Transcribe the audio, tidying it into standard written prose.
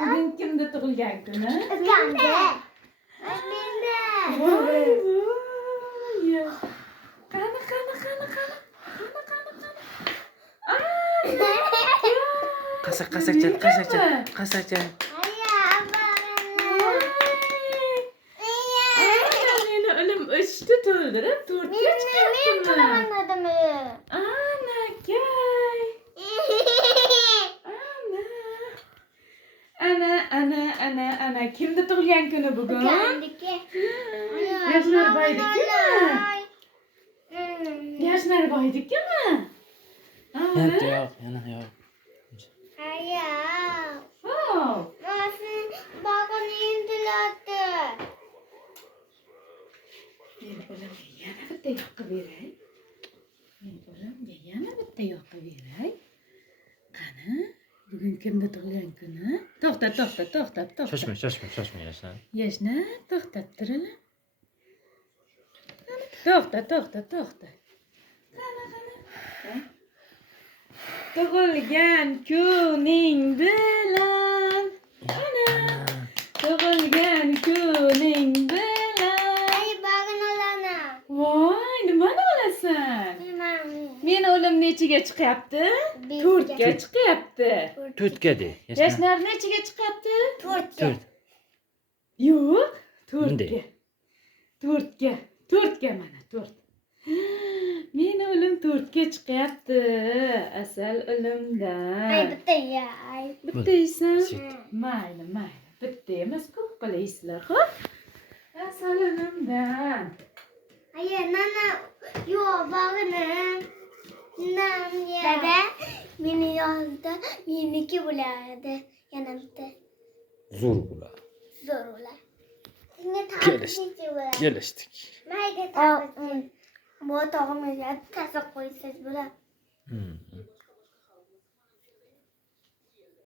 Bugün kimde tug'ilgan kuni? Ukamda. Voy, voy. Qani. Qasacha. Meni o'lim uchta to'ldirib, to'rtga chiqyaptimi? Anakay. Ana. Kimda tug'ilgan kuni bugun? Yashnarboydikimi? Yo'q, yana yo'q. Oh. Men o'limga yana bitta yoqib beray. Qani? Bugun kimda tug'ilgan kuni? To'xta. Shoshma yashna. Yashna, to'xtab turili. To'xta. Qani. Tug'ilgan kuning bilan. Ana. Tug'ilgan kuning bilan. Voy, nimani olasan? Meni o'lim nechiga chiqyapti? 4ga chiqyapti. 4ga de. Yashnar nechiga chiqyapti? 4ga. Yo'q, 4ga. Bunday. 4ga mana 4. Meni o'lim 4ga chiqyapti. Asal o'limdan. Bitta yeysan? Mayli. Bitta emas, ko'p qilaysizlar, xo'p? Asal o'limdan. Dada, meni yozda meniki bo'ladi. Yana bitta Zo'r bo'ladi. zo'r bo'ladi. Senga Kelishdik. mayda bu tog'imga tasib qo'ysangiz bo'ladi.